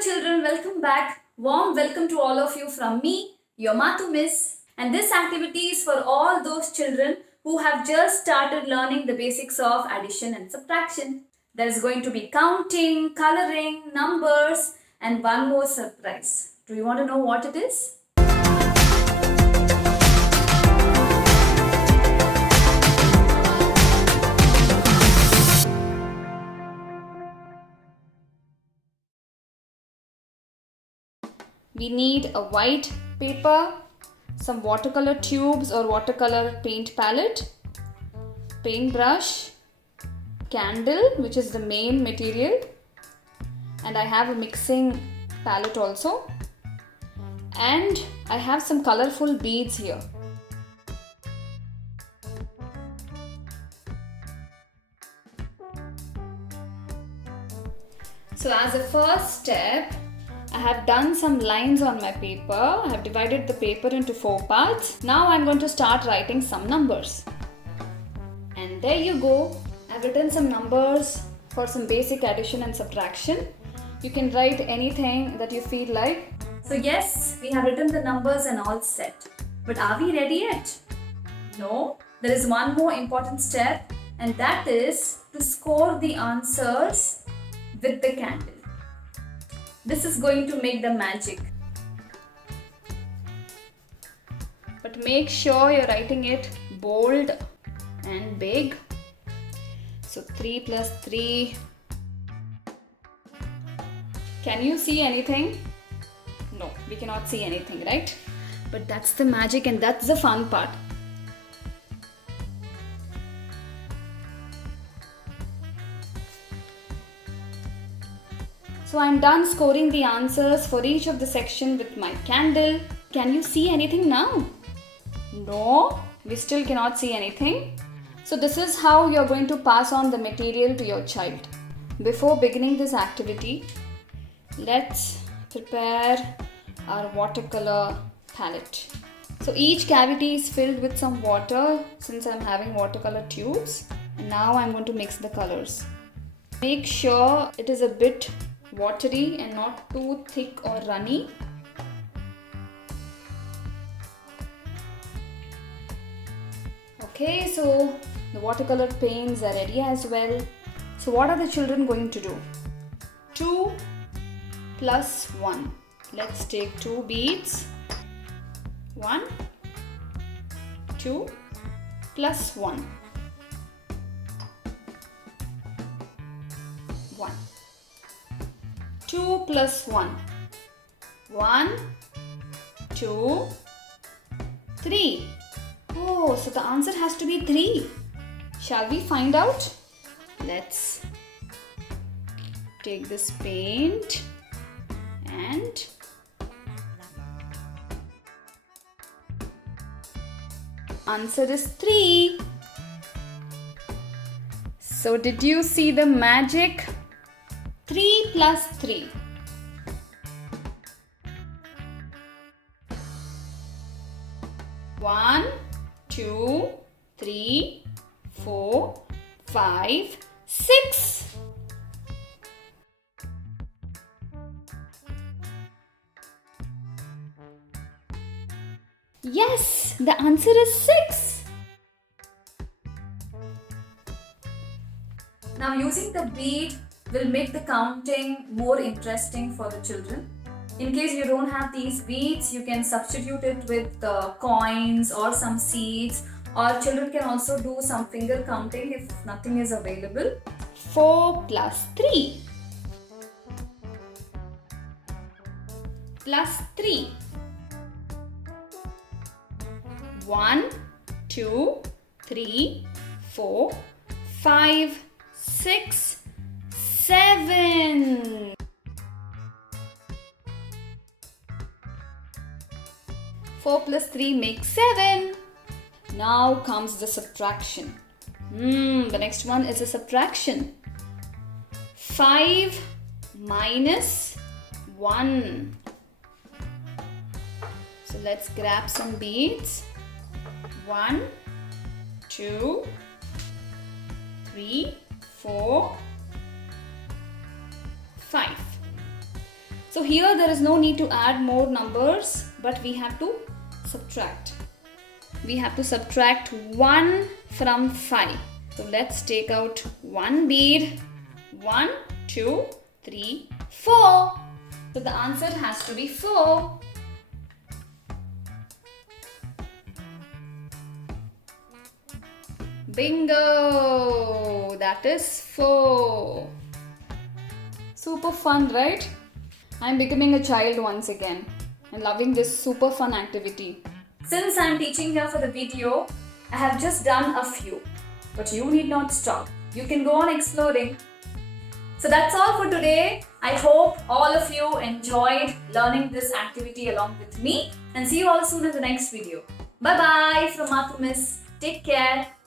children, welcome back. Warm welcome to all of you from me, your Mathu Miss. And this activity is for all those children who have just started learning the basics of addition and subtraction. There is going to be counting, coloring, numbers, and one more surprise. Do you want to know what it is? We need a white paper, some watercolor tubes or watercolor paint palette, paintbrush, candle, which is the main material, and I have a mixing palette also, and I have some colorful beads here. So as a first step, I have done some lines on my paper. I have divided the paper into 4 parts. Now I'm going to start writing some numbers. And there you go. I've written some numbers for some basic addition and subtraction. You can write anything that you feel like. So yes, we have written the numbers and all set. But are we ready yet? No. There is one more important step, and that is to score the answers with the candle. This is going to make the magic. But make sure you're writing it bold and big. So 3 plus 3. Can you see anything? No, we cannot see anything, right? But that's the magic and that's the fun part. So I'm done scoring the answers for each of the section with my candle. Can you see anything now? No, we still cannot see anything. So this is how you're going to pass on the material to your child. Before beginning this activity, let's prepare our watercolor palette. So each cavity is filled with some water since I'm having watercolor tubes. And now I'm going to mix the colors. Make sure it is a bit watery and not too thick or runny. Okay, so the watercolor paints are ready as well. So what are the children going to do? 2 plus 1. Let's take 2 beads. 1, 2 plus 1. 1. 2 plus 1. 1, 2, 3. Oh, so the answer has to be 3. Shall we find out? Let's take this paint and answer is 3. So did you see the magic? 3 plus 3. One, 2, 3, 4, 5, 6. Yes, the answer is 6. Now using the bead will make the counting more interesting for the children. In case you don't have these beads, you can substitute it with coins or some seeds, or children can also do some finger counting if nothing is available. 4 plus 3 plus 3. 1, 2, 3, 4, 5, 6, 7. Four plus 3 makes 7. Now comes the subtraction. The next one is a subtraction. 5 minus 1. So let's grab some beads. 1, 2, 3, 4, 5. So here there is no need to add more numbers, but we have to subtract. We have to subtract 1 from 5. So let's take out one bead. 1, 2, 3, 4. So the answer has to be 4. Bingo! That is 4. Super fun, right? I'm becoming a child once again and loving this super fun activity. Since I'm teaching here for the video, I have just done a few. But you need not stop. You can go on exploring. So that's all for today. I hope all of you enjoyed learning this activity along with me. And see you all soon in the next video. Bye bye from Mathu Miss. Take care.